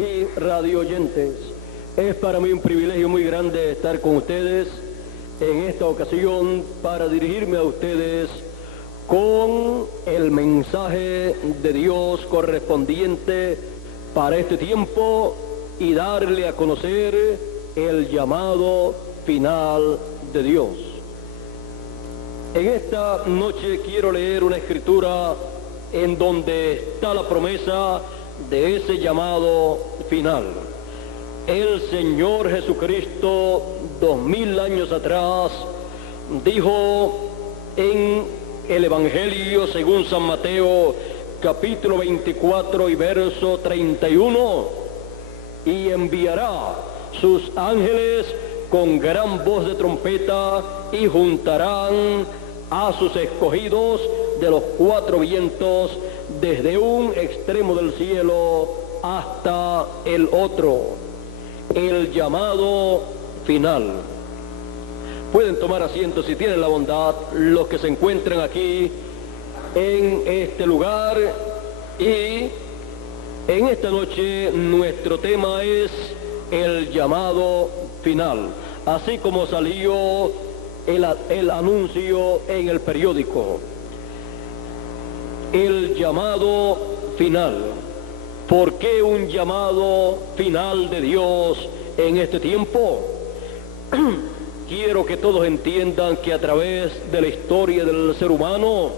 y radio oyentes. Es para mí un privilegio muy grande estar con ustedes en esta ocasión para dirigirme a ustedes con el mensaje de Dios correspondiente para este tiempo y darle a conocer el llamado final de Dios. En esta noche quiero leer una escritura en donde está la promesa de ese llamado final. El Señor Jesucristo, 2000 años atrás, dijo en el Evangelio según San Mateo, capítulo 24 y verso 31, y enviará sus ángeles con gran voz de trompeta y juntarán a sus escogidos de los cuatro vientos, desde un extremo del cielo hasta el otro. El llamado final. Pueden tomar asiento si tienen la bondad los que se encuentran aquí en este lugar, y en esta noche nuestro tema es el llamado final, así como salió el anuncio en el periódico. El llamado final. ¿Por qué un llamado final de Dios en este tiempo? Quiero que todos entiendan que a través de la historia del ser humano,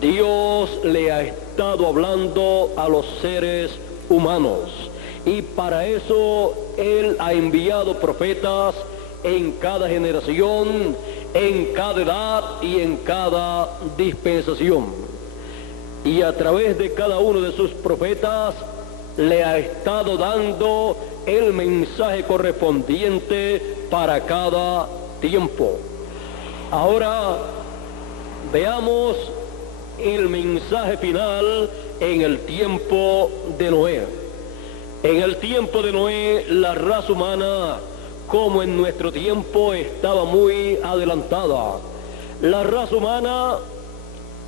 Dios le ha estado hablando a los seres humanos, y para eso Él ha enviado profetas en cada generación, en cada edad y en cada dispensación. Y a través de cada uno de sus profetas le ha estado dando el mensaje correspondiente para cada tiempo. Ahora veamos el mensaje final en el tiempo de Noé. En el tiempo de Noé, la raza humana, como en nuestro tiempo, estaba muy adelantada. La raza humana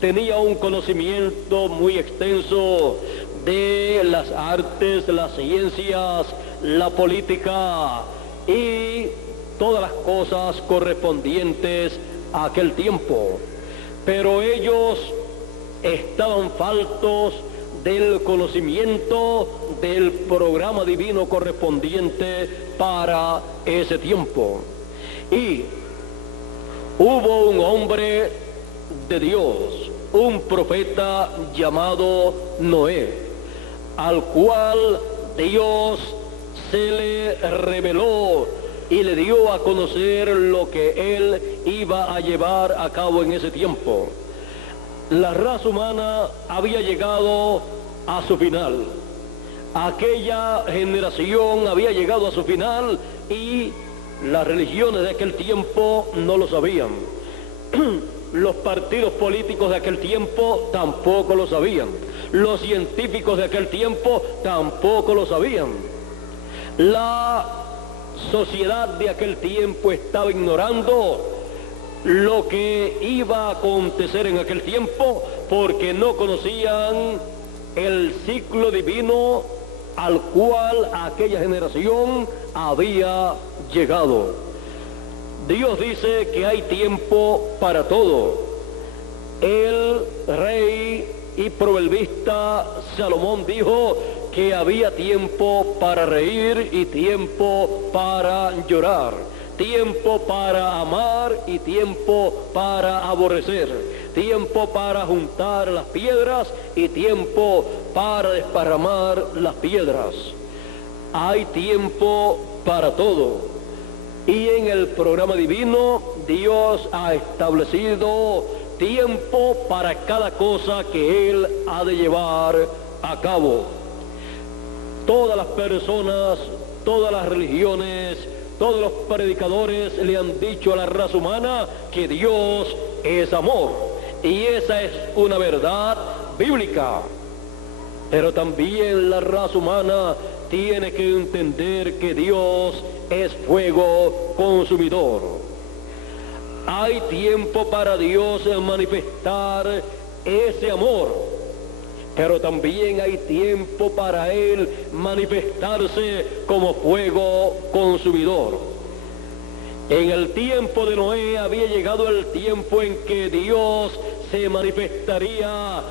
tenía un conocimiento muy extenso de las artes, las ciencias, la política y todas las cosas correspondientes a aquel tiempo. Pero ellos estaban faltos del conocimiento del programa divino correspondiente para ese tiempo. Y hubo un hombre de Dios, un profeta llamado Noé, al cual Dios se le reveló y le dio a conocer lo que él iba a llevar a cabo en ese tiempo. La raza humana había llegado a su final. Aquella generación había llegado a su final y las religiones de aquel tiempo no lo sabían. Los partidos políticos de aquel tiempo tampoco lo sabían. Los científicos de aquel tiempo tampoco lo sabían. La sociedad de aquel tiempo estaba ignorando lo que iba a acontecer en aquel tiempo, porque no conocían el ciclo divino al cual aquella generación había llegado. Dios dice que hay tiempo para todo. El rey y proverbista Salomón dijo que había tiempo para reír y tiempo para llorar, tiempo para amar y tiempo para aborrecer, tiempo para juntar las piedras y tiempo para desparramar las piedras. Hay tiempo para todo. Y en el programa divino, Dios ha establecido tiempo para cada cosa que Él ha de llevar a cabo. Todas las personas, todas las religiones, todos los predicadores le han dicho a la raza humana que Dios es amor. Y esa es una verdad bíblica. Pero también la raza humana tiene que entender que Dios es fuego consumidor. Hay tiempo para Dios manifestar ese amor. pero también hay tiempo para Él manifestarse como fuego consumidor. En el tiempo de Noé había llegado el tiempo en que Dios se manifestaría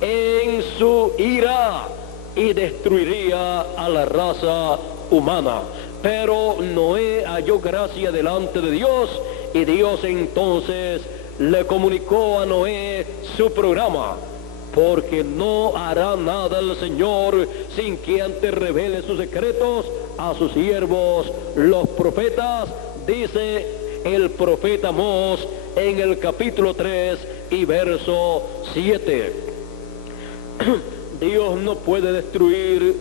en su ira y destruiría a la raza humana. Pero Noé halló gracia delante de Dios, y Dios entonces le comunicó a Noé su programa, porque no hará nada el Señor sin que antes revele sus secretos a sus siervos, los profetas, dice el profeta Amós en el capítulo 3 y verso 7. Dios no puede destruir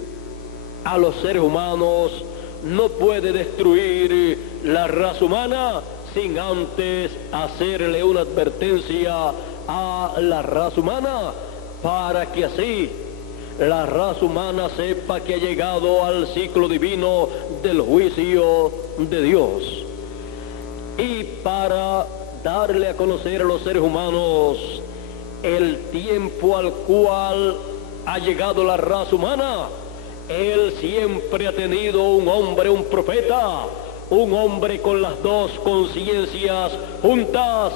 a los seres humanos, no puede destruir la raza humana sin antes hacerle una advertencia a la raza humana, para que así la raza humana sepa que ha llegado al ciclo divino del juicio de Dios. Y para darle a conocer a los seres humanos el tiempo al cual ha llegado la raza humana, Él siempre ha tenido un hombre, un profeta, un hombre con las dos conciencias juntas,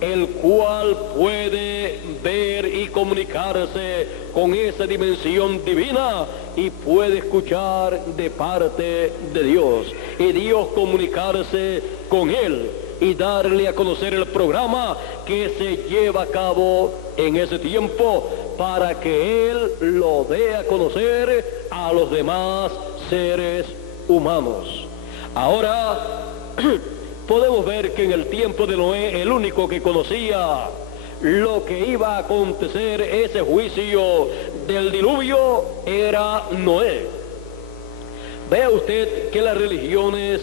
el cual puede ver y comunicarse con esa dimensión divina y puede escuchar de parte de Dios, y Dios comunicarse con él y darle a conocer el programa que se lleva a cabo en ese tiempo, para que él lo dé a conocer a los demás seres humanos. Ahora podemos ver que en el tiempo de Noé, el único que conocía lo que iba a acontecer, ese juicio del diluvio, era Noé. Vea usted que las religiones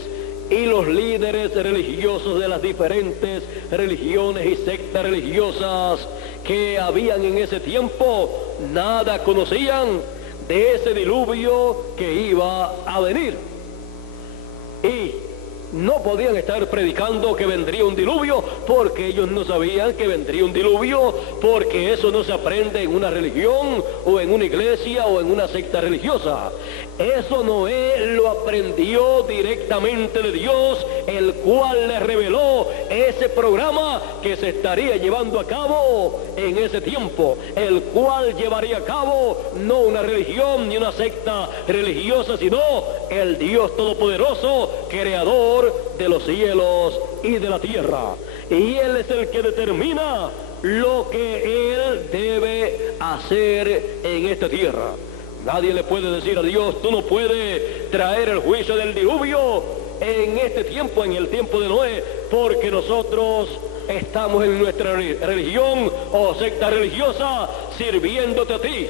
y los líderes religiosos de las diferentes religiones y sectas religiosas que habían en ese tiempo, nada conocían de ese diluvio que iba a venir. Y no podían estar predicando que vendría un diluvio, porque ellos no sabían que vendría un diluvio, porque eso no se aprende en una religión o en una iglesia o en una secta religiosa. Eso Noé lo aprendió directamente de Dios, el cual le reveló ese programa que se estaría llevando a cabo en ese tiempo, el cual llevaría a cabo no una religión ni una secta religiosa, sino el Dios Todopoderoso, creador de los cielos y de la tierra. Y Él es el que determina lo que Él debe hacer en esta tierra. Nadie le puede decir a Dios: tú no puedes traer el juicio del diluvio en este tiempo, en el tiempo de Noé, porque nosotros estamos en nuestra religión o secta religiosa sirviéndote a ti.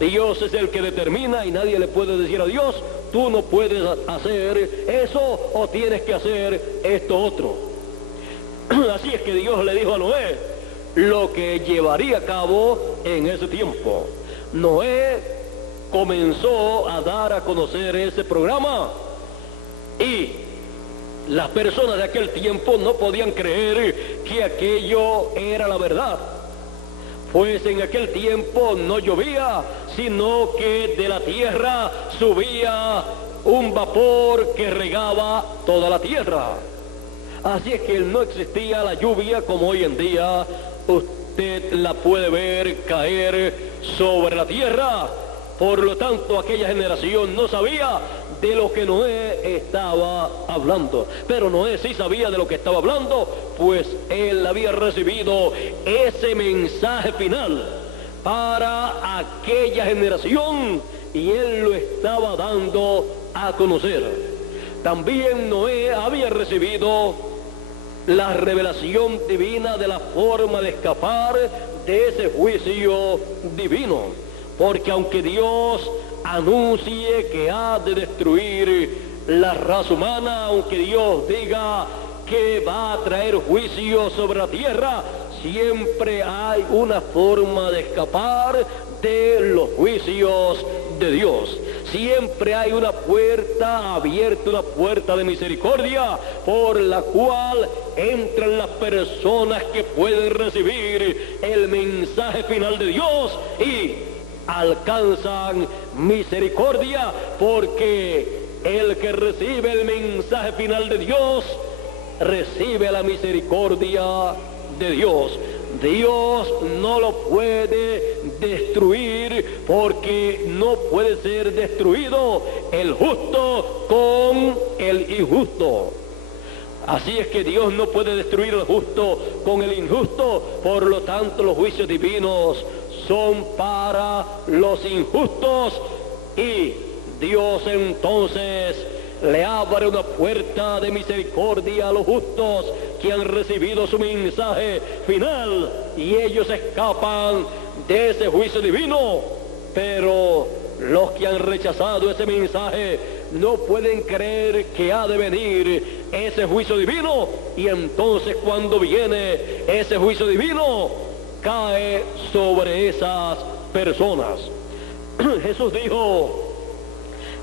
Dios es el que determina, y nadie le puede decir a Dios: tú no puedes hacer eso o tienes que hacer esto otro. Así es que Dios le dijo a Noé lo que llevaría a cabo en ese tiempo. Noé comenzó a dar a conocer ese programa, y las personas de aquel tiempo no podían creer que aquello era la verdad, pues en aquel tiempo no llovía, sino que de la tierra subía un vapor que regaba toda la tierra. Así es que no existía la lluvia como hoy en día usted la puede ver caer sobre la tierra. Por lo tanto, aquella generación no sabía de lo que Noé estaba hablando. Pero Noé sí sabía de lo que estaba hablando, pues él había recibido ese mensaje final para aquella generación, y él lo estaba dando a conocer. También Noé había recibido la revelación divina de la forma de escapar de ese juicio divino. Porque aunque Dios anuncie que ha de destruir la raza humana, aunque Dios diga que va a traer juicio sobre la tierra, siempre hay una forma de escapar de los juicios de Dios. siempre hay una puerta abierta, una puerta de misericordia por la cual entran las personas que pueden recibir el mensaje final de Dios y alcanzan misericordia, porque el que recibe el mensaje final de Dios recibe la misericordia de Dios. Dios no lo puede destruir, porque no puede ser destruido el justo con el injusto. Así es que Dios no puede destruir al justo con el injusto. Por lo tanto, los juicios divinos son para los injustos, y Dios entonces le abre una puerta de misericordia a los justos que han recibido su mensaje final, y ellos escapan de ese juicio divino. Pero los que han rechazado ese mensaje no pueden creer que ha de venir ese juicio divino, y entonces cuando viene ese juicio divino cae sobre esas personas. Jesús dijo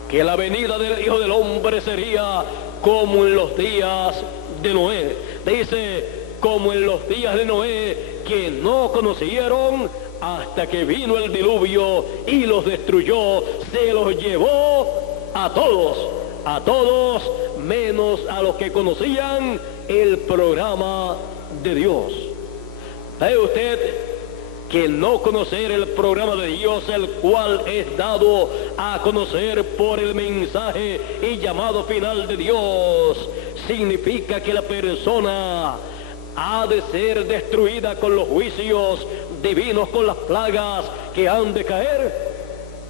que la venida del Hijo del Hombre sería como en los días de Noé. Dice, como en los días de Noé, que no conocieron hasta que vino el diluvio y los destruyó, se los llevó a todos menos a los que conocían el programa de Dios. ¿Sabe usted que no conocer el programa de Dios, el cual es dado a conocer por el mensaje y llamado final de Dios, significa que la persona ha de ser destruida con los juicios divinos, con las plagas que han de caer?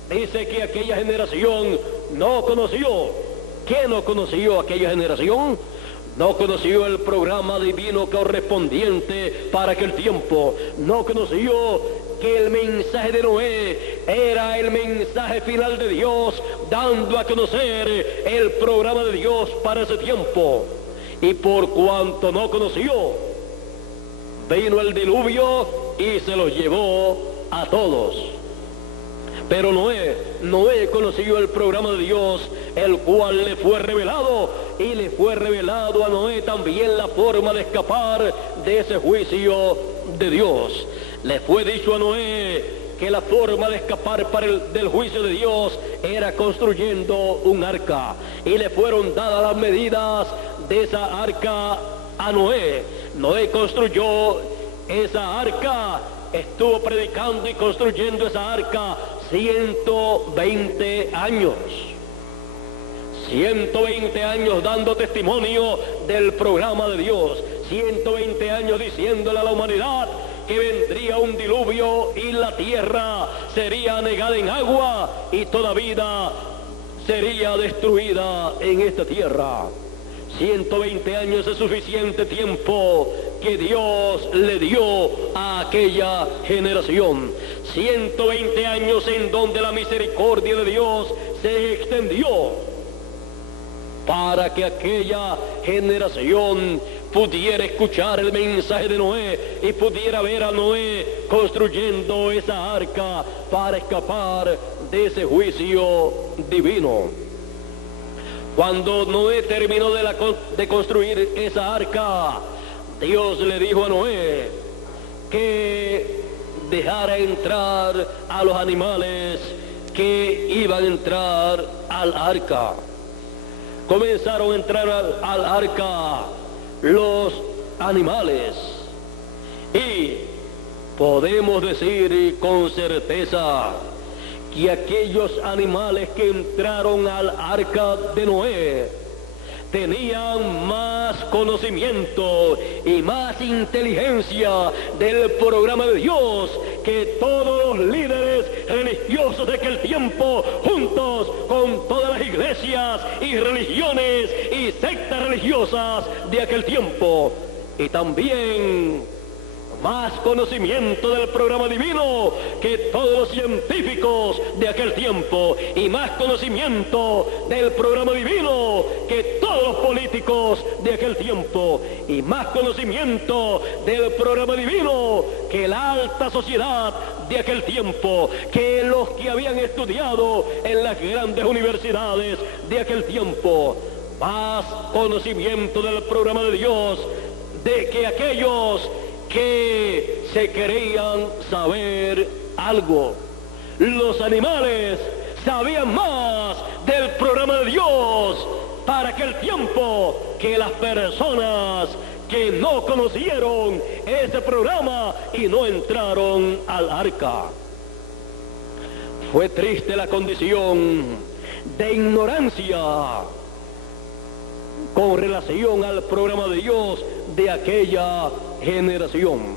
Dice que aquella generación no conoció. ¿Qué no conoció aquella generación? No conoció el programa divino correspondiente para aquel tiempo. No conoció que el mensaje de Noé era el mensaje final de Dios, dando a conocer el programa de Dios para ese tiempo. Y por cuanto no conoció, vino el diluvio y se los llevó a todos. Pero Noé conoció el programa de Dios, el cual le fue revelado, y le fue revelado a Noé también la forma de escapar de ese juicio de Dios. Le fue dicho a Noé que la forma de escapar del juicio de Dios era construyendo un arca, y le fueron dadas las medidas de esa arca a Noé. Noé construyó esa arca, estuvo predicando y construyendo esa arca 120 años. 120 años dando testimonio del programa de Dios. 120 años diciéndole a la humanidad que vendría un diluvio y la tierra sería anegada en agua y toda vida sería destruida en esta tierra. 120 años es suficiente tiempo que Dios le dio a aquella generación. 120 años en donde la misericordia de Dios se extendió para que aquella generación pudiera escuchar el mensaje de Noé y pudiera ver a Noé construyendo esa arca para escapar de ese juicio divino. Cuando Noé terminó de construir esa arca, Dios le dijo a Noé que dejara entrar a los animales que iban a entrar al arca. Comenzaron a entrar al arca los animales, y podemos decir con certeza que aquellos animales que entraron al arca de Noé tenían más conocimiento y más inteligencia del programa de Dios que todos los líderes religiosos de aquel tiempo, juntos con todas las iglesias y religiones y sectas religiosas de aquel tiempo. Y también más conocimiento del programa divino que todos los científicos de aquel tiempo, y más conocimiento del programa divino que todos los políticos de aquel tiempo, y más conocimiento del programa divino que la alta sociedad de aquel tiempo, que los que habían estudiado en las grandes universidades de aquel tiempo. Más conocimiento del programa de Dios de que aquellos que se creían saber algo. Los animales sabían más del programa de Dios para aquel tiempo que las personas que no conocieron ese programa y no entraron al arca. Fue triste la condición de ignorancia con relación al programa de Dios de aquella generación.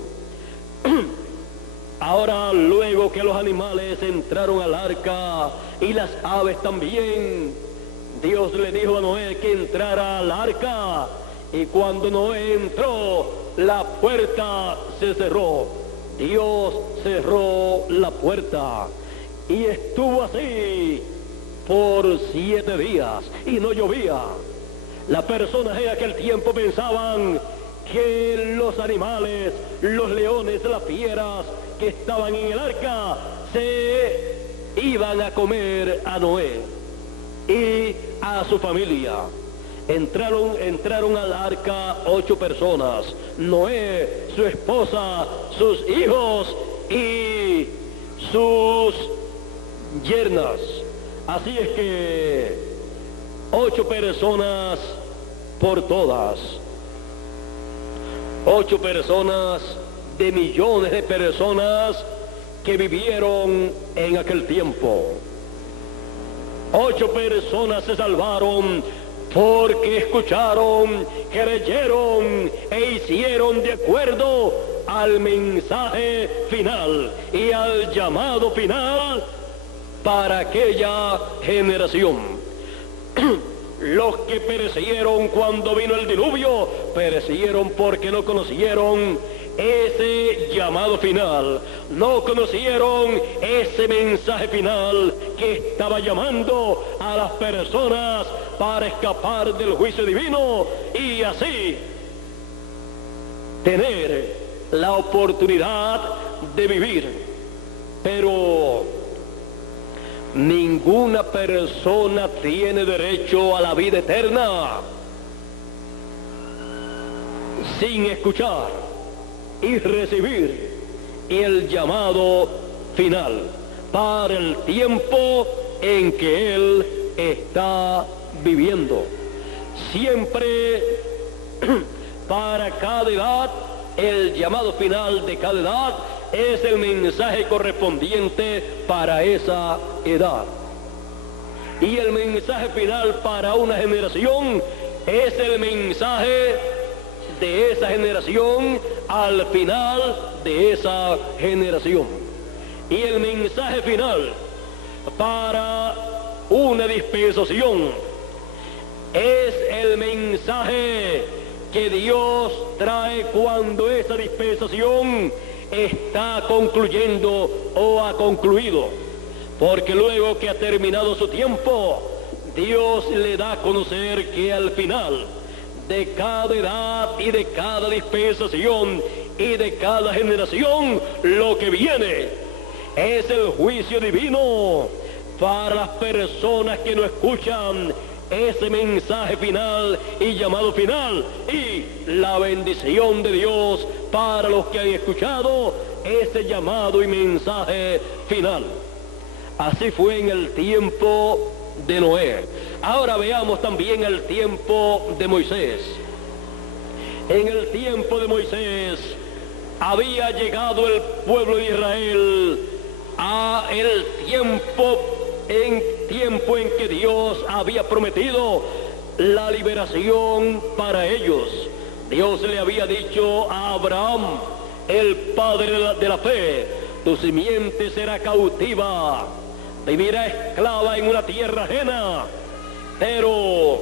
Ahora, luego que los animales entraron al arca y las aves también, Dios le dijo a Noé que entrara al arca, y cuando Noé entró, la puerta se cerró. Dios cerró la puerta y estuvo así por 7 días y no llovía. Las personas en aquel tiempo pensaban que los animales, los leones, las fieras que estaban en el arca se iban a comer a Noé y a su familia. Entraron al arca 8 personas: Noé, su esposa, sus hijos y sus yernas. Así es que 8 personas por todas. 8 personas de millones de personas que vivieron en aquel tiempo. 8 personas se salvaron porque escucharon, creyeron e hicieron de acuerdo al mensaje final y al llamado final para aquella generación. Los que perecieron cuando vino el diluvio, perecieron porque no conocieron ese llamado final, no conocieron ese mensaje final que estaba llamando a las personas para escapar del juicio divino y así tener la oportunidad de vivir. Pero ninguna persona tiene derecho a la vida eterna sin escuchar y recibir el llamado final para el tiempo en que él está viviendo. Siempre para cada edad, el llamado final de cada edad es el mensaje correspondiente para esa edad. Y el mensaje final para una generación es el mensaje de esa generación al final de esa generación. Y el mensaje final para una dispensación es el mensaje que Dios trae cuando esa dispensación está concluyendo o ha concluido, porque luego que ha terminado su tiempo, Dios le da a conocer que al final de cada edad y de cada dispensación y de cada generación, lo que viene es el juicio divino para las personas que no escuchan ese mensaje final y llamado final, y la bendición de Dios para los que han escuchado ese llamado y mensaje final. Así fue en el tiempo de Noé. Ahora veamos también el tiempo de Moisés. En el tiempo de Moisés había llegado el pueblo de Israel a el tiempo en que Dios había prometido la liberación para ellos. Dios le había dicho a Abraham, el padre de la fe: tu simiente será cautiva, vivirá esclava en una tierra ajena. Pero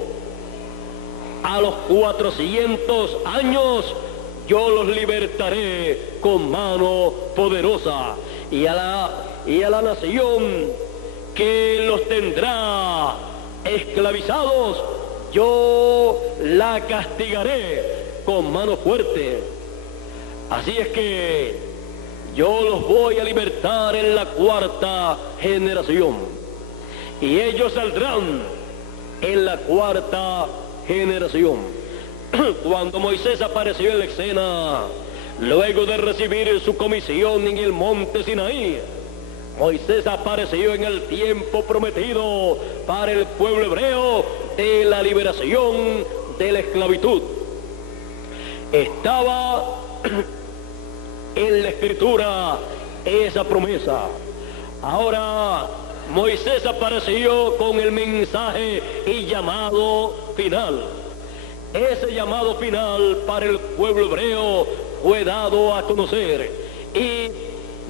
a los 400 años yo los libertaré con mano poderosa, y a la nación que los tendrá esclavizados, yo la castigaré con mano fuerte. Así es que yo los voy a libertar en la cuarta generación, y ellos saldrán en la cuarta generación. Cuando Moisés apareció en la escena, luego de recibir su comisión en el monte Sinaí, Moisés apareció en el tiempo prometido para el pueblo hebreo de la liberación de la esclavitud. Estaba en la escritura esa promesa. Ahora Moisés apareció con el mensaje y llamado final. Ese llamado final para el pueblo hebreo fue dado a conocer, y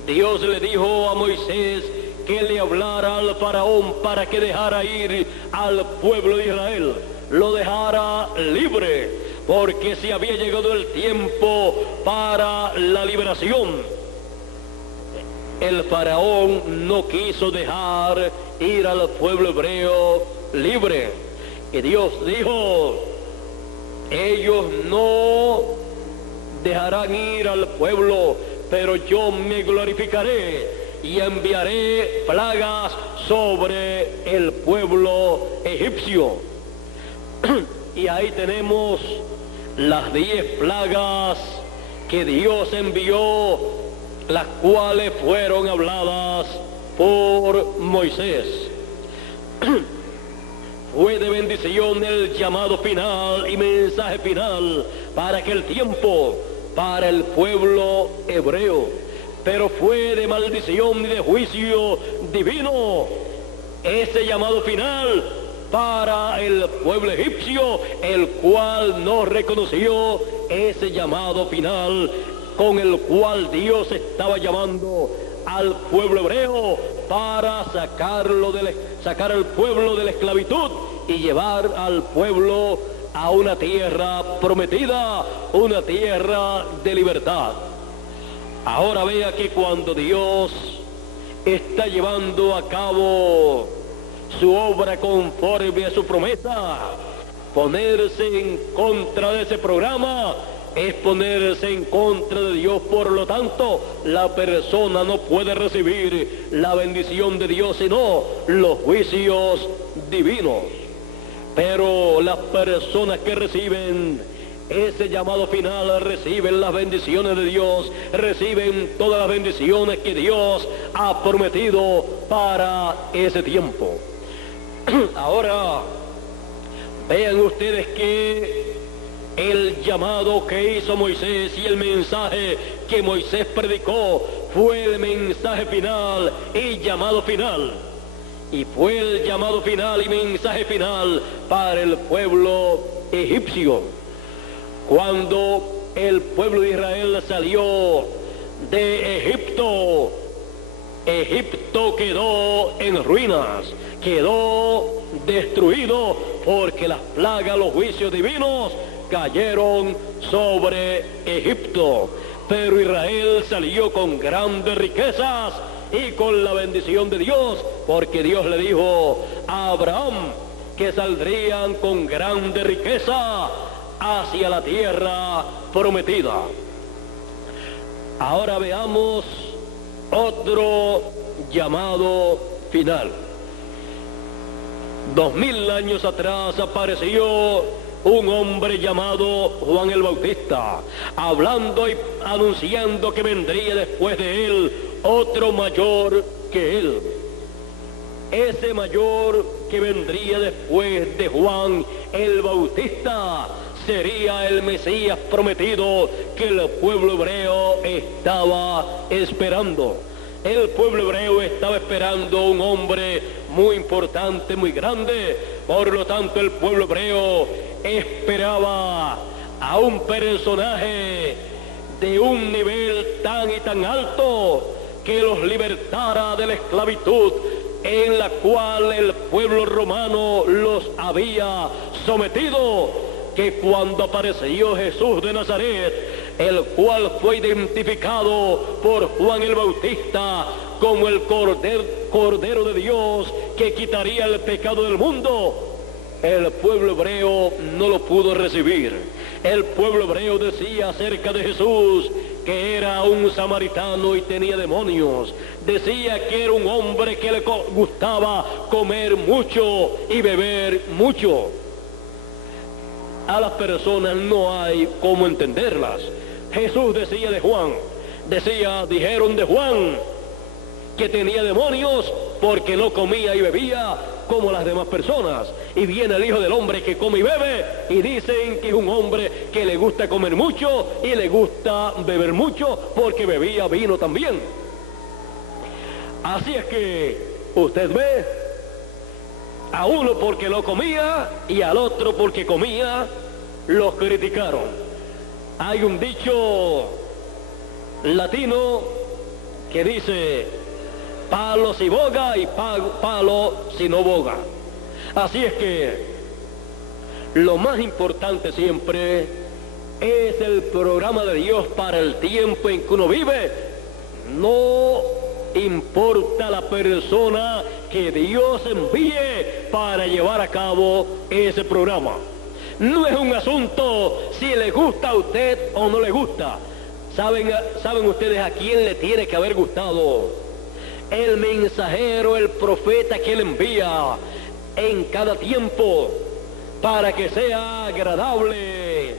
Dios le dijo a Moisés que le hablara al faraón para que dejara ir al pueblo de Israel, lo dejara libre, porque se había llegado el tiempo para la liberación. El faraón no quiso dejar ir al pueblo hebreo libre, y Dios dijo: ellos no dejarán ir al pueblo, pero yo me glorificaré y enviaré plagas sobre el pueblo egipcio. Y ahí tenemos las 10 plagas que Dios envió, las cuales fueron habladas por Moisés. Fue de bendición el llamado final y mensaje final para aquel tiempo, para el pueblo hebreo, pero fue de maldición y de juicio divino ese llamado final para el pueblo egipcio, el cual no reconoció ese llamado final con el cual Dios estaba llamando al pueblo hebreo para sacar al pueblo de la esclavitud y llevar al pueblo a una tierra prometida, una tierra de libertad. Ahora vea que cuando Dios está llevando a cabo su obra conforme a su promesa, ponerse en contra de ese programa es ponerse en contra de Dios. Por lo tanto, la persona no puede recibir la bendición de Dios, sino los juicios divinos. Pero las personas que reciben ese llamado final reciben las bendiciones de Dios, reciben todas las bendiciones que Dios ha prometido para ese tiempo. Ahora, vean ustedes que el llamado que hizo Moisés y el mensaje que Moisés predicó fue el mensaje final y llamado final. Y fue el llamado final y mensaje final para el pueblo egipcio. Cuando el pueblo de Israel salió de Egipto, Egipto quedó en ruinas, quedó destruido, porque las plagas, los juicios divinos cayeron sobre Egipto. Pero Israel salió con grandes riquezas y con la bendición de Dios, porque Dios le dijo a Abraham que saldrían con grande riqueza hacia la tierra prometida. Ahora veamos otro llamado final. 2000 años atrás apareció un hombre llamado Juan el Bautista, hablando y anunciando que vendría después de él otro mayor que él. Ese mayor que vendría después de Juan el Bautista sería el Mesías prometido que el pueblo hebreo estaba esperando. El pueblo hebreo estaba esperando un hombre muy importante, muy grande. Por lo tanto, el pueblo hebreo esperaba a un personaje de un nivel tan y tan alto que los libertara de la esclavitud en la cual el pueblo romano los había sometido, que cuando apareció Jesús de Nazaret, el cual fue identificado por Juan el Bautista como el Cordero de Dios que quitaría el pecado del mundo, el pueblo hebreo no lo pudo recibir. El pueblo hebreo decía acerca de Jesús que era un samaritano y tenía demonios. Decía que era un hombre que le gustaba comer mucho y beber mucho. A las personas no hay cómo entenderlas. Jesús decía de Juan, dijeron de Juan que tenía demonios porque no comía y bebía como las demás personas. Y viene el Hijo del Hombre que come y bebe y dicen que es un hombre que le gusta comer mucho y le gusta beber mucho porque bebía vino también. Así es que usted ve a uno porque no comía y al otro porque comía, los criticaron. Hay un dicho latino que dice: palo si boga y palo si no boga. Así es que lo más importante siempre es el programa de Dios para el tiempo en que uno vive. No importa la persona que Dios envíe para llevar a cabo ese programa. No es un asunto si le gusta a usted o no le gusta. ¿Saben ustedes a quién le tiene que haber gustado? El mensajero, el profeta que él envía en cada tiempo para que sea agradable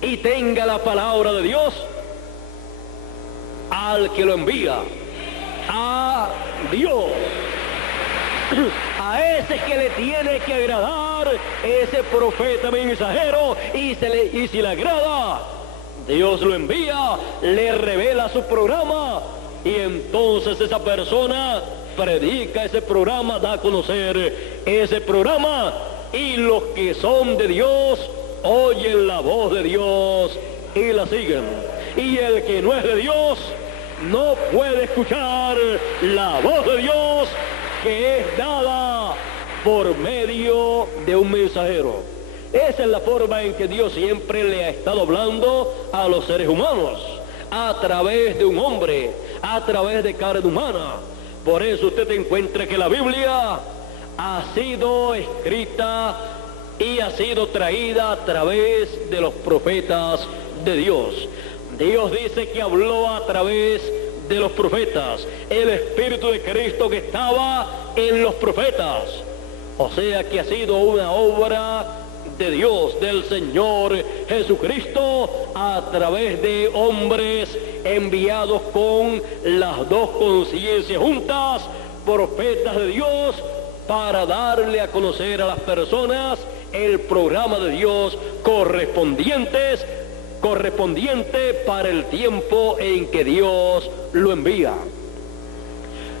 y tenga la palabra de Dios al que lo envía, a Dios. A ese que le tiene que agradar ese profeta mensajero, y si le agrada, Dios lo envía, le revela su programa, y entonces esa persona predica ese programa, da a conocer ese programa, y los que son de Dios oyen la voz de Dios y la siguen. Y el que no es de Dios no puede escuchar la voz de Dios, que es dada por medio de un mensajero. Esa es la forma en que Dios siempre le ha estado hablando a los seres humanos, a través de un hombre, a través de carne humana. Por eso usted encuentra que la Biblia ha sido escrita y ha sido traída a través de los profetas de Dios. Dios dice que habló a través de los profetas, el Espíritu de Cristo que estaba en los profetas. O sea que ha sido una obra de Dios, del Señor Jesucristo, a través de hombres enviados con las dos conciencias juntas, profetas de Dios, para darle a conocer a las personas el programa de Dios correspondiente para el tiempo en que Dios lo envía.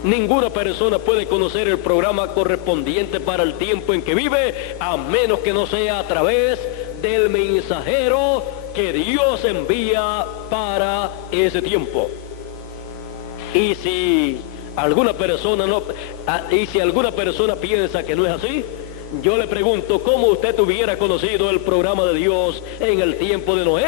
Ninguna persona puede conocer el programa correspondiente para el tiempo en que vive, a menos que no sea a través del mensajero que Dios envía para ese tiempo. Y si alguna persona piensa que no es así, yo le pregunto, ¿cómo usted hubiera conocido el programa de Dios en el tiempo de Noé?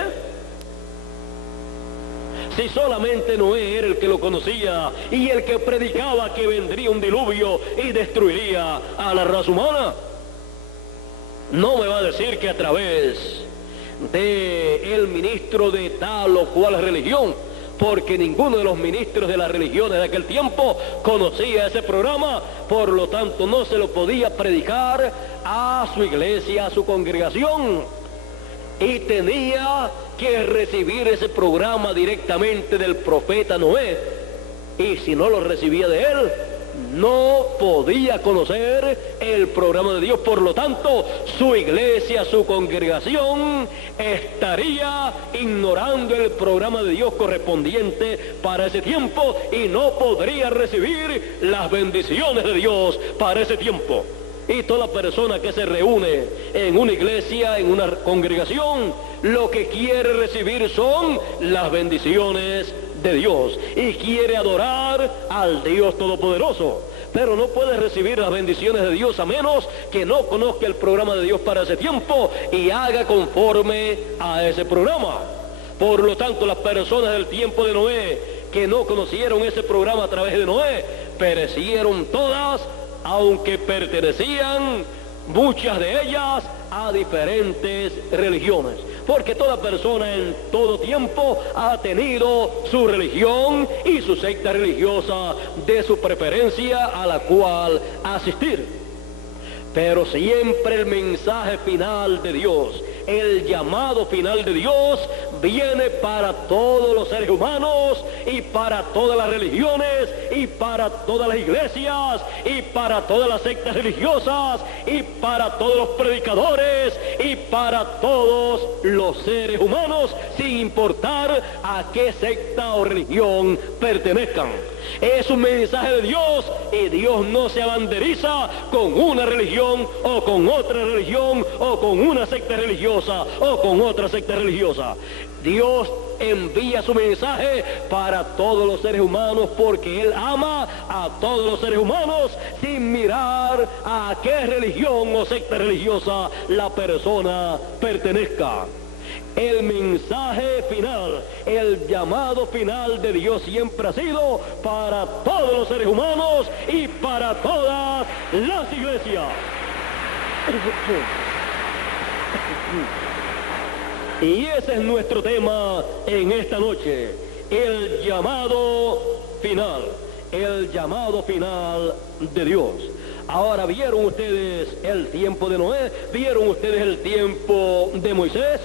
Si solamente Noé era el que lo conocía y el que predicaba que vendría un diluvio y destruiría a la raza humana. No me va a decir que a través de el ministro de tal o cual religión, porque ninguno de los ministros de las religiones de aquel tiempo conocía ese programa, por lo tanto no se lo podía predicar a su iglesia, a su congregación, y tenía que recibir ese programa directamente del profeta Noé, y si no lo recibía de él, no podía conocer el programa de Dios. Por lo tanto, su iglesia, su congregación estaría ignorando el programa de Dios correspondiente para ese tiempo y no podría recibir las bendiciones de Dios para ese tiempo. Y toda persona que se reúne en una iglesia, en una congregación, lo que quiere recibir son las bendiciones de Dios y quiere adorar al Dios Todopoderoso. Pero no puede recibir las bendiciones de Dios a menos que no conozca el programa de Dios para ese tiempo y haga conforme a ese programa. Por lo tanto, las personas del tiempo de Noé que no conocieron ese programa a través de Noé, perecieron todas, aunque pertenecían muchas de ellas a diferentes religiones. Porque toda persona en todo tiempo ha tenido su religión y su secta religiosa de su preferencia a la cual asistir. Pero siempre el mensaje final de Dios, el llamado final de Dios, viene para todos los seres humanos y para todas las religiones y para todas las iglesias y para todas las sectas religiosas y para todos los predicadores y para todos los seres humanos, sin importar a qué secta o religión pertenezcan. Es un mensaje de Dios y Dios no se abanderiza con una religión o con otra religión o con una secta religiosa o con otra secta religiosa. Dios envía su mensaje para todos los seres humanos porque Él ama a todos los seres humanos sin mirar a qué religión o secta religiosa la persona pertenezca. El mensaje final, el llamado final de Dios siempre ha sido para todos los seres humanos y para todas las iglesias. Y ese es nuestro tema en esta noche, el llamado final de Dios. Ahora, ¿vieron ustedes el tiempo de Noé? ¿Vieron ustedes el tiempo de Moisés?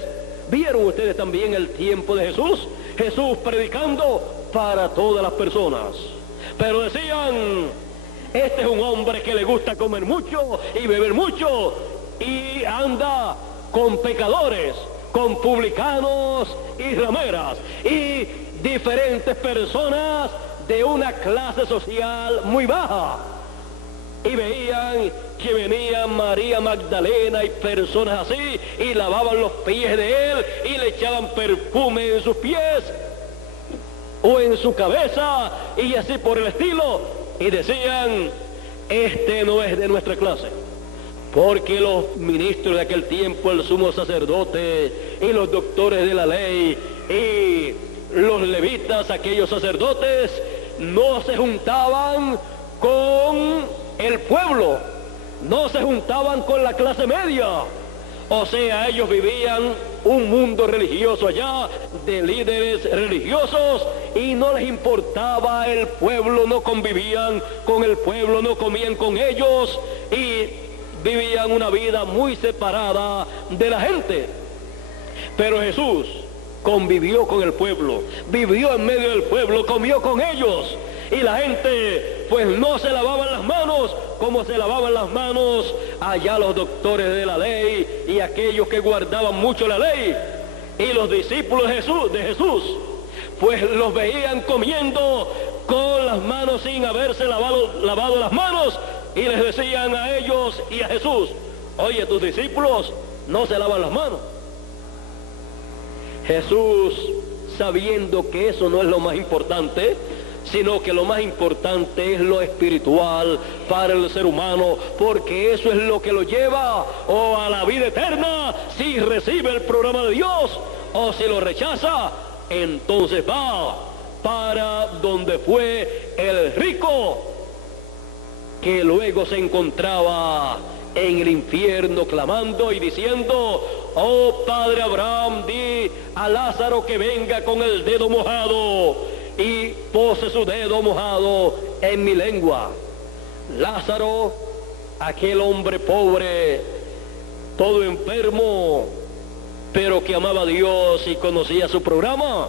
¿Vieron ustedes también el tiempo de Jesús? Jesús predicando para todas las personas. Pero decían, este es un hombre que le gusta comer mucho y beber mucho y anda con pecadores, con publicanos y rameras y diferentes personas de una clase social muy baja. Y veían que venía María Magdalena y personas así y lavaban los pies de él y le echaban perfume en sus pies o en su cabeza y así por el estilo, y decían, este no es de nuestra clase. Porque los ministros de aquel tiempo, el sumo sacerdote y los doctores de la ley y los levitas, aquellos sacerdotes, no se juntaban con el pueblo, no se juntaban con la clase media. O sea, ellos vivían un mundo religioso allá, de líderes religiosos, y no les importaba el pueblo, no convivían con el pueblo, no comían con ellos, y vivían una vida muy separada de la gente. Pero Jesús convivió con el pueblo, vivió en medio del pueblo, comió con ellos, y la gente pues no se lavaban las manos como se lavaban las manos allá los doctores de la ley y aquellos que guardaban mucho la ley. Y los discípulos de Jesús pues los veían comiendo con las manos sin haberse lavado las manos, y les decían a ellos y a Jesús, oye, tus discípulos no se lavan las manos. Jesús, sabiendo que eso no es lo más importante, sino que lo más importante es lo espiritual para el ser humano, porque eso es lo que lo lleva o a la vida eterna si recibe el programa de Dios, o si lo rechaza, entonces va para donde fue el rico, que luego se encontraba en el infierno clamando y diciendo, oh Padre Abraham, di a Lázaro que venga con el dedo mojado y pose su dedo mojado en mi lengua. Lázaro, aquel hombre pobre, todo enfermo, pero que amaba a Dios y conocía su programa,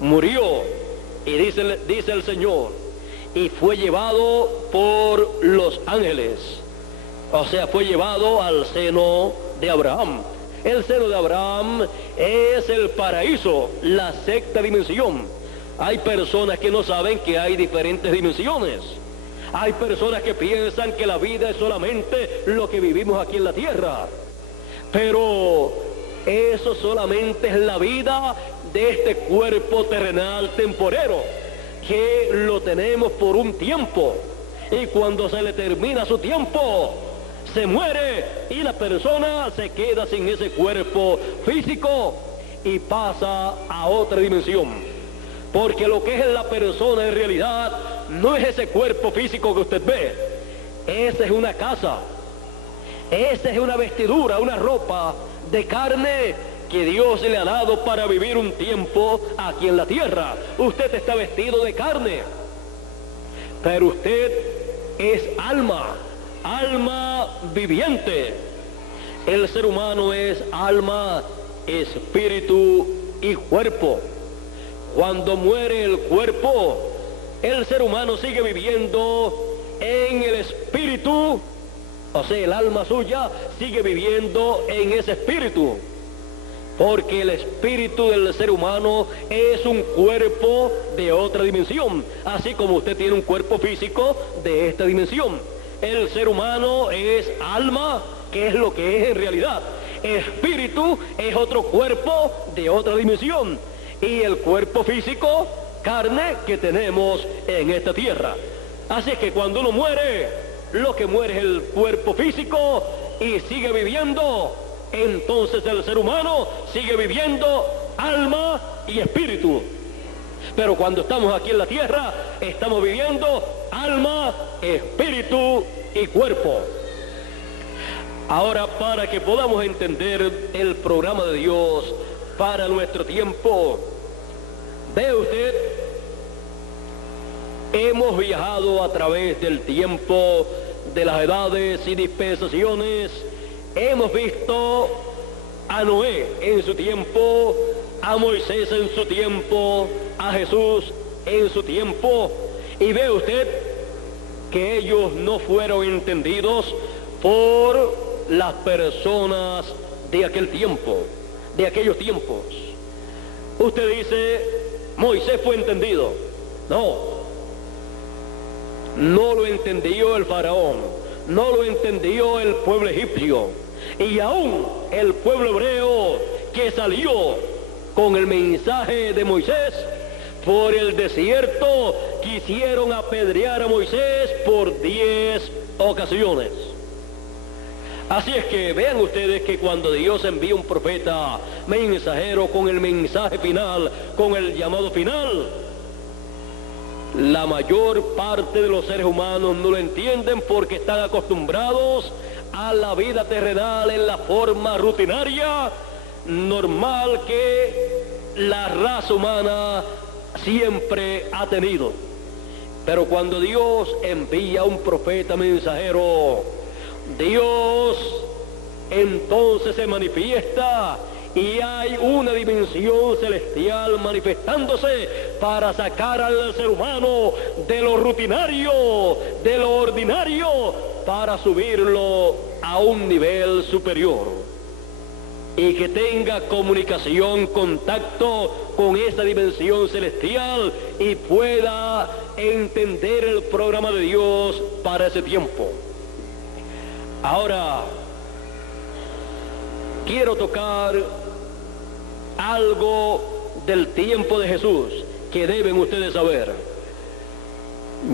murió, y dice el Señor, y fue llevado por los ángeles. O sea, fue llevado al seno de Abraham. El seno de Abraham es el paraíso, la sexta dimensión. Hay personas que no saben que hay diferentes dimensiones. Hay personas que piensan que la vida es solamente lo que vivimos aquí en la tierra. Pero eso solamente es la vida de este cuerpo terrenal temporero, que lo tenemos por un tiempo. Y cuando se le termina su tiempo, se muere y la persona se queda sin ese cuerpo físico y pasa a otra dimensión. Porque lo que es la persona en realidad no es ese cuerpo físico que usted ve. Esa es una casa. Esa es una vestidura, una ropa de carne que Dios le ha dado para vivir un tiempo aquí en la tierra. Usted está vestido de carne, pero usted es alma, alma viviente. El ser humano es alma, espíritu y cuerpo. Cuando muere el cuerpo, el ser humano sigue viviendo en el espíritu, o sea, el alma suya sigue viviendo en ese espíritu. Porque el espíritu del ser humano es un cuerpo de otra dimensión, así como usted tiene un cuerpo físico de esta dimensión. El ser humano es alma, que es lo que es en realidad. Espíritu es otro cuerpo de otra dimensión. Y el cuerpo físico, carne, que tenemos en esta tierra. Así es que cuando uno muere, lo que muere es el cuerpo físico y sigue viviendo. Entonces el ser humano sigue viviendo alma y espíritu. Pero cuando estamos aquí en la tierra, estamos viviendo alma, espíritu y cuerpo. Ahora, para que podamos entender el programa de Dios para nuestro tiempo, ve usted, hemos viajado a través del tiempo, de las edades y dispensaciones. Hemos visto a Noé en su tiempo, a Moisés en su tiempo, a Jesús en su tiempo. Y ve usted que ellos no fueron entendidos por las personas de aquel tiempo, de aquellos tiempos. Usted dice, Moisés fue entendido. No, no lo entendió el faraón, no lo entendió el pueblo egipcio, y aún el pueblo hebreo que salió con el mensaje de Moisés por el desierto, quisieron apedrear a Moisés por 10 ocasiones. Así es que vean ustedes que cuando Dios envía un profeta mensajero con el mensaje final, con el llamado final, la mayor parte de los seres humanos no lo entienden porque están acostumbrados a la vida terrenal en la forma rutinaria, normal que la raza humana siempre ha tenido. Pero cuando Dios envía un profeta mensajero, Dios entonces se manifiesta y hay una dimensión celestial manifestándose para sacar al ser humano de lo rutinario, de lo ordinario, para subirlo a un nivel superior y que tenga comunicación, contacto con esa dimensión celestial y pueda entender el programa de Dios para ese tiempo. Ahora, quiero tocar algo del tiempo de Jesús que deben ustedes saber.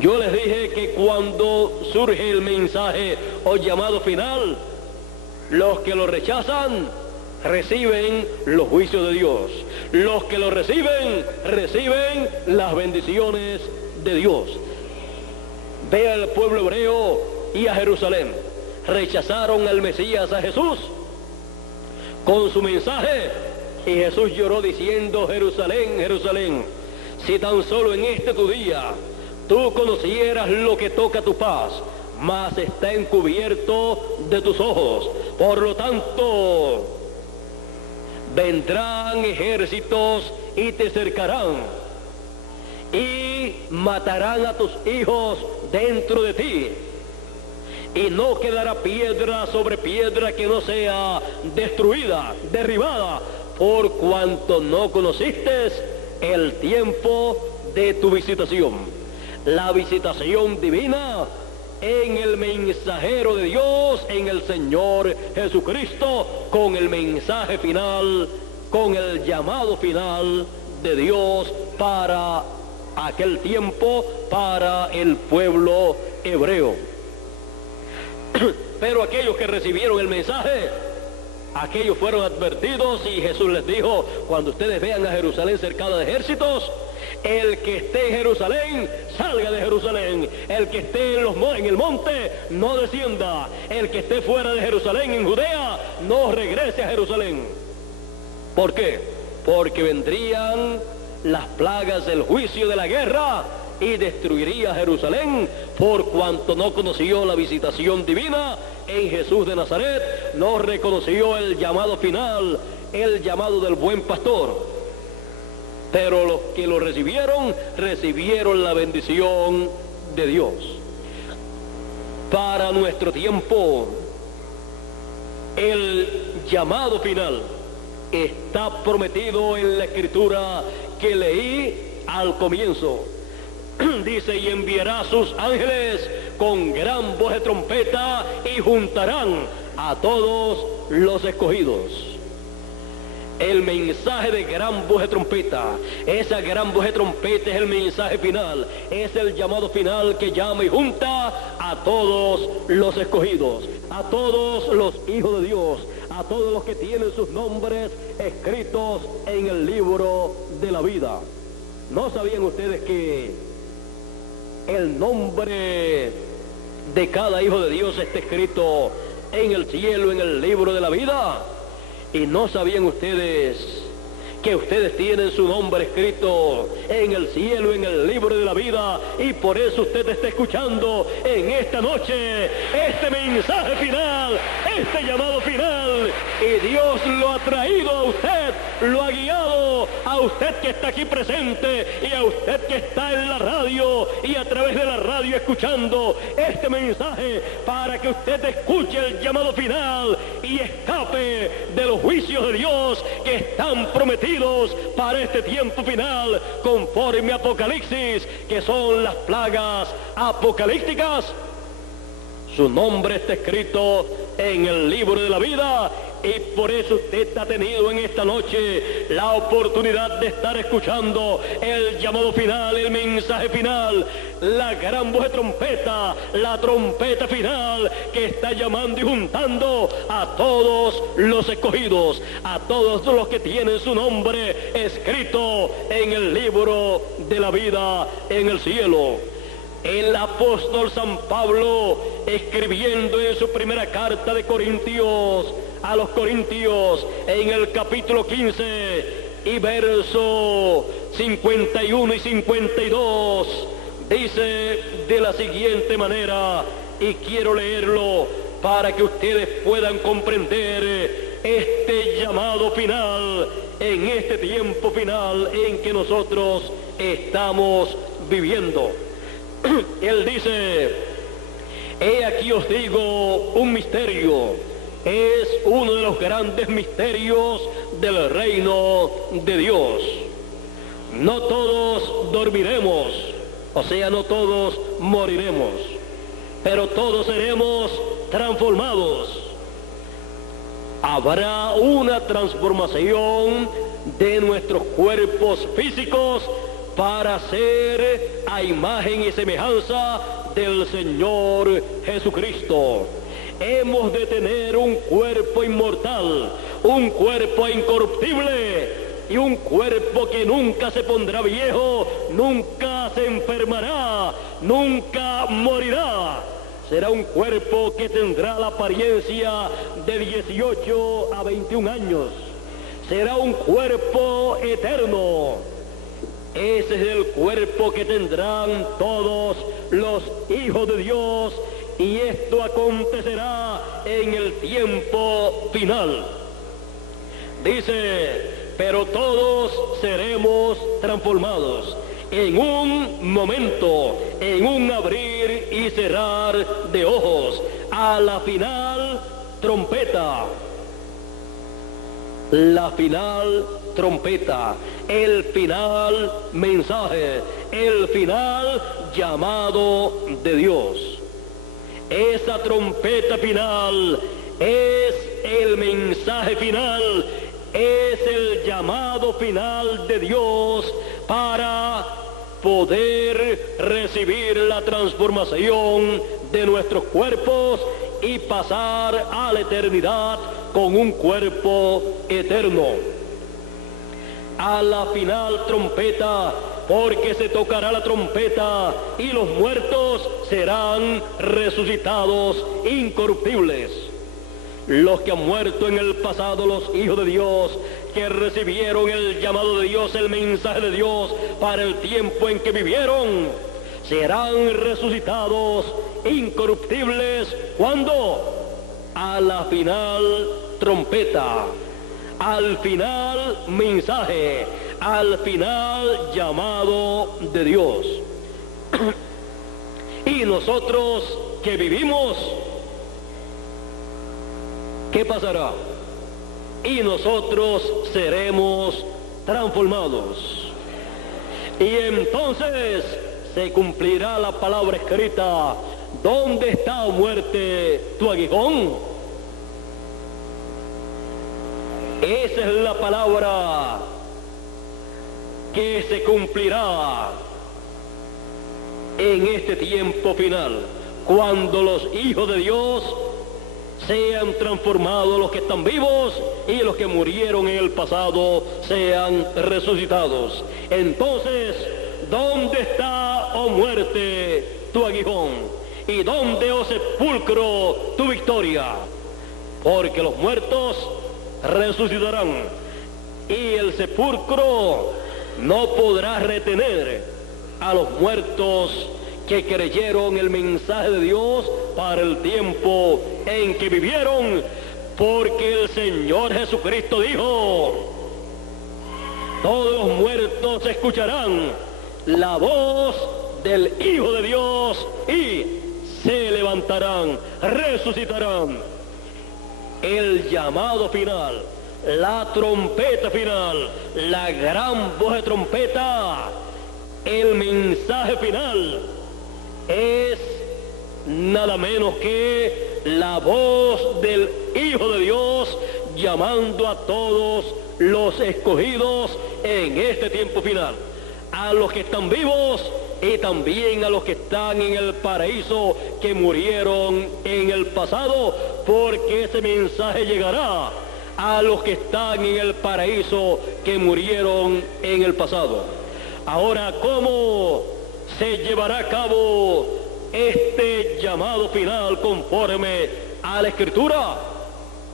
Yo les dije que cuando surge el mensaje o llamado final, los que lo rechazan reciben los juicios de Dios. Los que lo reciben, reciben las bendiciones de Dios. Ve al pueblo hebreo y a Jerusalén. Rechazaron al Mesías, a Jesús, con su mensaje, y Jesús lloró diciendo, Jerusalén, Jerusalén, si tan solo en este tu día tú conocieras lo que toca tu paz, mas está encubierto de tus ojos. Por lo tanto, vendrán ejércitos y te cercarán y matarán a tus hijos dentro de ti. Y no quedará piedra sobre piedra que no sea destruida, derribada, por cuanto no conociste el tiempo de tu visitación. La visitación divina en el mensajero de Dios, en el Señor Jesucristo, con el mensaje final, con el llamado final de Dios para aquel tiempo, para el pueblo hebreo. Pero aquellos que recibieron el mensaje Aquellos fueron advertidos y Jesús les dijo: cuando ustedes vean a Jerusalén cercada de ejércitos, el que esté en Jerusalén, salga de Jerusalén. El que esté en el monte, no descienda. El que esté fuera de Jerusalén, en Judea, no regrese a Jerusalén. ¿Por qué? Porque vendrían las plagas del juicio de la guerra y destruiría Jerusalén, por cuanto no conoció la visitación divina en Jesús de Nazaret, no reconoció el llamado final, el llamado del buen pastor. Pero los que lo recibieron, recibieron la bendición de Dios. Para nuestro tiempo, el llamado final está prometido en la escritura que leí al comienzo. Dice: y enviará a sus ángeles con gran voz de trompeta y juntarán a todos los escogidos. El mensaje de gran voz de trompeta, esa gran voz de trompeta es el mensaje final, es el llamado final que llama y junta a todos los escogidos, a todos los hijos de Dios, a todos los que tienen sus nombres escritos en el libro de la vida. ¿No sabían ustedes que el nombre de cada hijo de Dios está escrito en el cielo, en el libro de la vida? ¿Y no sabían ustedes que ustedes tienen su nombre escrito en el cielo, en el libro de la vida? Y por eso usted está escuchando en esta noche este mensaje final, este llamado final. Y Dios lo ha traído a usted, lo ha guiado a usted que está aquí presente y a usted que está en la radio y a través de la radio escuchando este mensaje, para que usted escuche el llamado final y escape de los juicios de Dios que están prometidos para este tiempo final, conforme a Apocalipsis, que son las plagas apocalípticas. Su nombre está escrito en el libro de la vida, y por eso usted ha tenido en esta noche la oportunidad de estar escuchando el llamado final, el mensaje final, la gran voz de trompeta, la trompeta final que está llamando y juntando a todos los escogidos, a todos los que tienen su nombre escrito en el libro de la vida en el cielo. El apóstol San Pablo, escribiendo en su primera carta de Corintios, a los Corintios, en el capítulo 15 y verso 51 y 52, dice de la siguiente manera, y quiero leerlo para que ustedes puedan comprender este llamado final, en este tiempo final en que nosotros estamos viviendo. Él dice: he aquí os digo un misterio, es uno de los grandes misterios del reino de Dios. No todos dormiremos, o sea, no todos moriremos, pero todos seremos transformados. Habrá una transformación de nuestros cuerpos físicos para ser a imagen y semejanza del Señor Jesucristo. Hemos de tener un cuerpo inmortal, un cuerpo incorruptible y un cuerpo que nunca se pondrá viejo, nunca se enfermará, nunca morirá. Será un cuerpo que tendrá la apariencia de 18 a 21 años. Será un cuerpo eterno. Ese es el cuerpo que tendrán todos los hijos de Dios, y esto acontecerá en el tiempo final. Dice: pero todos seremos transformados en un momento, en un abrir y cerrar de ojos, a la final trompeta. La final trompeta, el final mensaje, el final llamado de Dios. Esa trompeta final es el mensaje final, es el llamado final de Dios para poder recibir la transformación de nuestros cuerpos y pasar a la eternidad con un cuerpo eterno. A la final trompeta, porque se tocará la trompeta y los muertos serán resucitados incorruptibles. Los que han muerto en el pasado, los hijos de Dios, que recibieron el llamado de Dios, el mensaje de Dios para el tiempo en que vivieron, serán resucitados incorruptibles. ¿Cuándo? A la final trompeta, al final mensaje, al final llamado de Dios. Y nosotros que vivimos, ¿qué pasará? Y nosotros seremos transformados. Y entonces se cumplirá la palabra escrita: ¿dónde está, muerte, tu aguijón? Esa es la palabra que se cumplirá en este tiempo final, cuando los hijos de Dios sean transformados, los que están vivos y los que murieron en el pasado sean resucitados. Entonces, ¿dónde está, oh muerte, tu aguijón? ¿Y dónde, oh sepulcro, tu victoria? Porque los muertos resucitarán y el sepulcro no podrá retener a los muertos que creyeron el mensaje de Dios para el tiempo en que vivieron, porque el Señor Jesucristo dijo: todos los muertos escucharán la voz del Hijo de Dios y se levantarán, resucitarán. El llamado final, la trompeta final, la gran voz de trompeta, el mensaje final es nada menos que la voz del Hijo de Dios llamando a todos los escogidos en este tiempo final, a los que están vivos y también a los que están en el paraíso, que murieron en el pasado, porque ese mensaje llegará a los que están en el paraíso, que murieron en el pasado. Ahora, ¿cómo se llevará a cabo este llamado final conforme a la Escritura?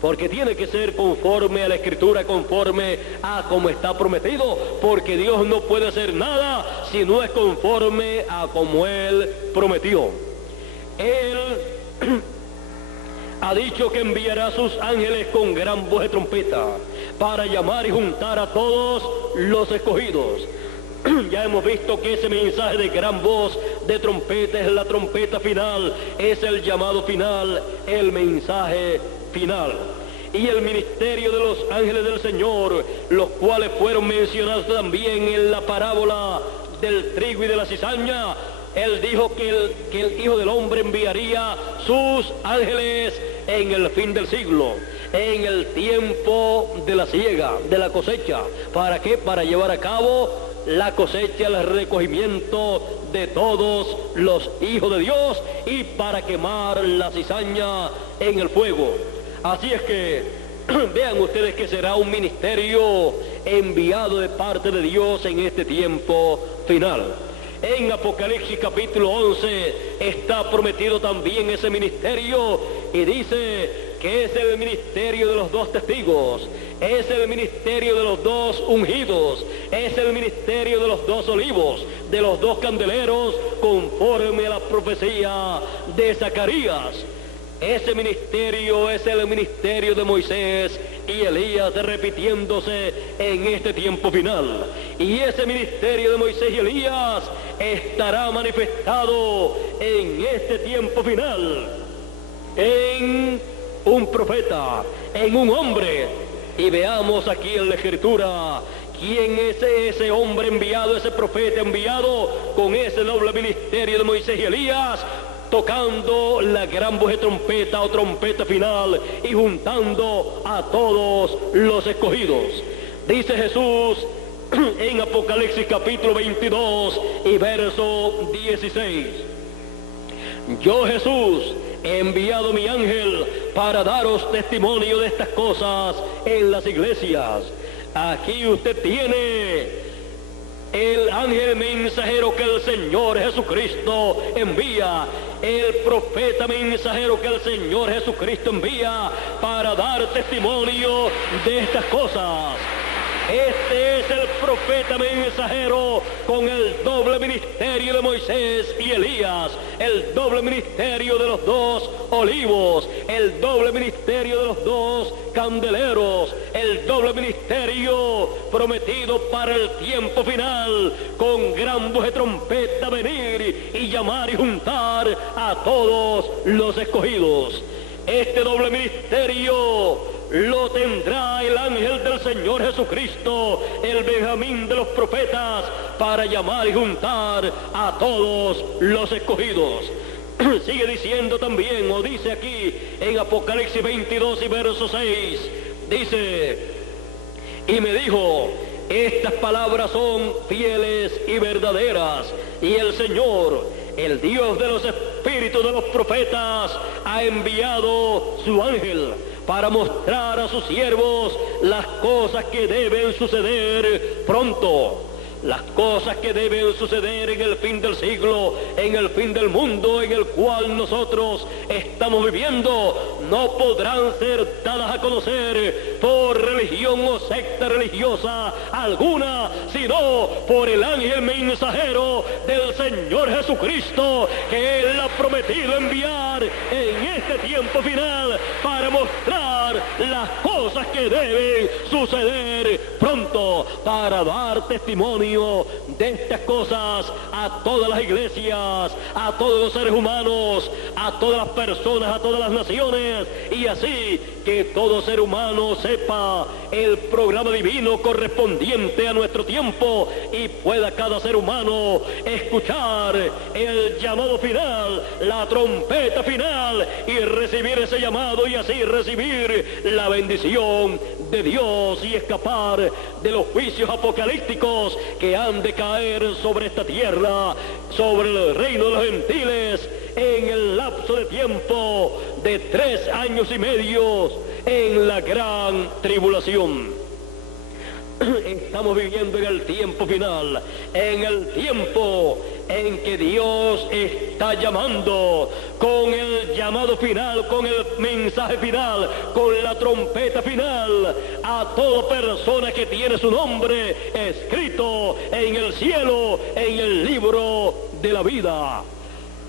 Porque tiene que ser conforme a la Escritura, conforme a como está prometido, porque Dios no puede hacer nada si no es conforme a como Él prometió. Él ha dicho que enviará a sus ángeles con gran voz de trompeta para llamar y juntar a todos los escogidos. Ya hemos visto que ese mensaje de gran voz de trompeta es la trompeta final, es el llamado final, el mensaje final. Y el ministerio de los ángeles del Señor, los cuales fueron mencionados también en la parábola del trigo y de la cizaña, Él dijo que el Hijo del Hombre enviaría sus ángeles en el fin del siglo, en el tiempo de la siega, de la cosecha. ¿Para qué? Para llevar a cabo la cosecha, el recogimiento de todos los hijos de Dios y para quemar la cizaña en el fuego. Así es que vean ustedes que será un ministerio enviado de parte de Dios en este tiempo final. En Apocalipsis capítulo 11 está prometido también ese ministerio y dice que es el ministerio de los dos testigos, es el ministerio de los dos ungidos, es el ministerio de los dos olivos, de los dos candeleros, conforme a la profecía de Zacarías. Ese ministerio es el ministerio de Moisés y Elías, repitiéndose en este tiempo final. Y ese ministerio de Moisés y Elías estará manifestado en este tiempo final en un profeta, en un hombre. Y veamos aquí en la Escritura quién es ese hombre enviado, ese profeta enviado con ese noble ministerio de Moisés y Elías, tocando la gran voz de trompeta o trompeta final y juntando a todos los escogidos. Dice Jesús en Apocalipsis capítulo 22 y verso 16: yo, Jesús, he enviado mi ángel para daros testimonio de estas cosas en las iglesias. Aquí usted tiene el ángel mensajero que el Señor Jesucristo envía, el profeta mensajero que el Señor Jesucristo envía para dar testimonio de estas cosas. Este es el profeta mensajero con el doble ministerio de Moisés y Elías, el doble ministerio de los dos olivos, el doble ministerio de los dos candeleros, el doble ministerio prometido para el tiempo final, con gran voz de trompeta venir y llamar y juntar a todos los escogidos. Este doble ministerio lo tendrá el ángel del Señor Jesucristo, el Benjamín de los profetas, para llamar y juntar a todos los escogidos. Sigue diciendo también, o dice aquí en Apocalipsis 22 y verso 6, dice: y me dijo, estas palabras son fieles y verdaderas, y el Señor, el Dios de los espíritus de los profetas, ha enviado su ángel para mostrar a sus siervos las cosas que deben suceder pronto. Las cosas que deben suceder en el fin del siglo, en el fin del mundo en el cual nosotros estamos viviendo, no podrán ser dadas a conocer por religión o secta religiosa alguna, sino por el ángel mensajero del Señor Jesucristo, que Él ha prometido enviar en este tiempo final para mostrar las cosas que deben suceder pronto, para dar testimonio de estas cosas a todas las iglesias, a todos los seres humanos, a todas las personas, a todas las naciones, y así que todo ser humano sepa el programa divino correspondiente a nuestro tiempo y pueda cada ser humano escuchar el llamado final, la trompeta final, y recibir ese llamado y así recibir la bendición de Dios y escapar de los juicios apocalípticos que han de caer sobre esta tierra, sobre el reino de los gentiles, en el lapso de tiempo de 3 años y medio en la gran tribulación. Estamos viviendo en el tiempo final, en el tiempo en que Dios está llamando con el llamado final, con el mensaje final, con la trompeta final, a toda persona que tiene su nombre escrito en el cielo, en el libro de la vida.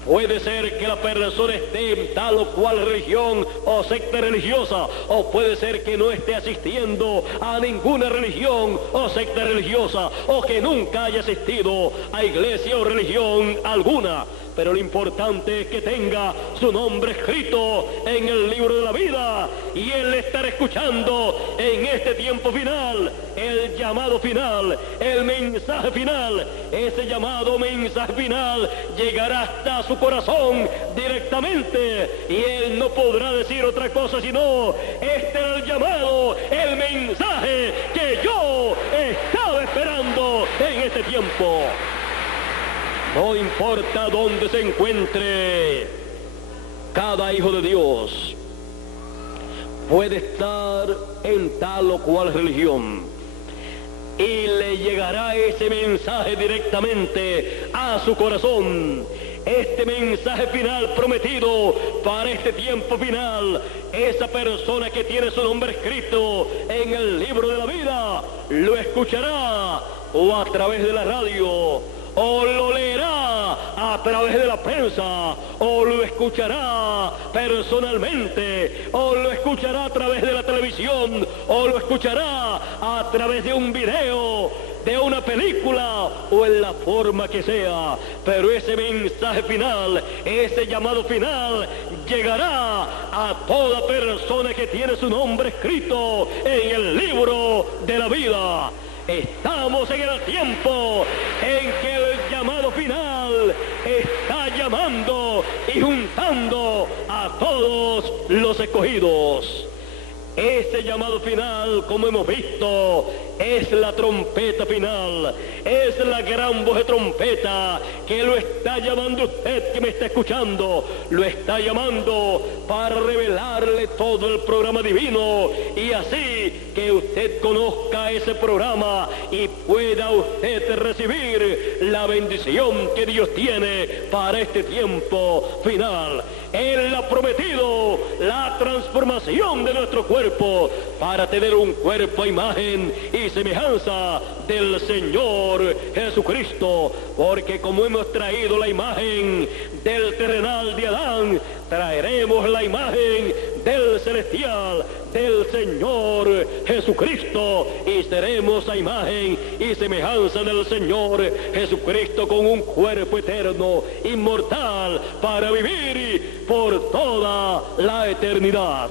Puede ser que la persona esté en tal o cual religión o secta religiosa, o puede ser que no esté asistiendo a ninguna religión o secta religiosa, o que nunca haya asistido a iglesia o religión alguna. Pero lo importante es que tenga su nombre escrito en el libro de la vida, y Él estará escuchando en este tiempo final el llamado final, el mensaje final. Ese llamado mensaje final llegará hasta su corazón directamente, y Él no podrá decir otra cosa sino: este era el llamado, el mensaje que yo estaba esperando en este tiempo. No importa dónde se encuentre cada hijo de Dios, puede estar en tal o cual religión, y le llegará ese mensaje directamente a su corazón. Este mensaje final prometido para este tiempo final, esa persona que tiene su nombre escrito en el libro de la vida, lo escuchará o a través de la radio, o lo leerá a través de la prensa, o lo escuchará personalmente, o lo escuchará a través de la televisión, o lo escuchará a través de un video, de una película, o en la forma que sea. Pero ese mensaje final, ese llamado final, llegará a toda persona que tiene su nombre escrito en el libro de la vida. Estamos en el tiempo en que el llamado final está llamando y juntando a todos los escogidos. Ese llamado final, como hemos visto, es la trompeta final, es la gran voz de trompeta que lo está llamando usted que me está escuchando, lo está llamando para revelarle todo el programa divino y así que usted conozca ese programa y pueda usted recibir la bendición que Dios tiene para este tiempo final. Él ha prometido la transformación de nuestro cuerpo para tener un cuerpo a imagen y semejanza del Señor Jesucristo, porque como hemos traído la imagen del terrenal de Adán, traeremos la imagen del celestial, del Señor Jesucristo, y seremos a imagen y semejanza del Señor Jesucristo con un cuerpo eterno, inmortal, para vivir por toda la eternidad.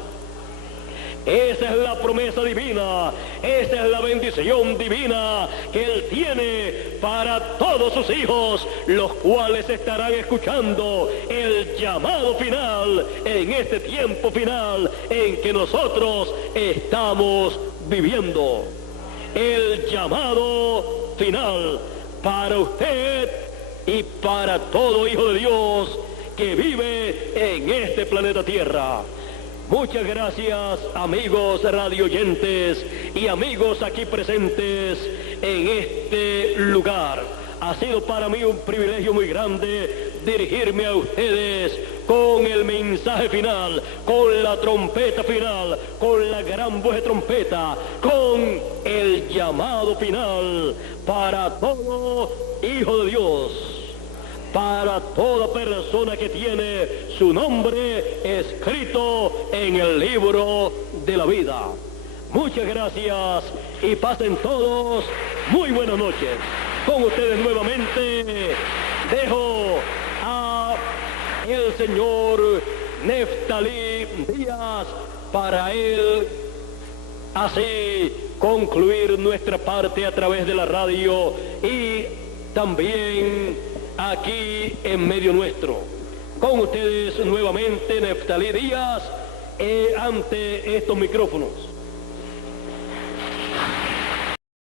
Esa es la promesa divina, esa es la bendición divina que Él tiene para todos sus hijos, los cuales estarán escuchando el llamado final en este tiempo final en que nosotros estamos viviendo. El llamado final para usted y para todo hijo de Dios que vive en este planeta Tierra. Muchas gracias, amigos radioyentes y amigos aquí presentes en este lugar. Ha sido para mí un privilegio muy grande dirigirme a ustedes con el mensaje final, con la trompeta final, con la gran voz de trompeta, con el llamado final para todo hijo de Dios, para toda persona que tiene su nombre escrito en el libro de la vida. Muchas gracias y pasen todos muy buenas noches. Con ustedes nuevamente dejo a el señor Neftalí Díaz para él así concluir nuestra parte a través de la radio y también aquí en medio nuestro. Con ustedes nuevamente Neftalí Díaz ante estos micrófonos.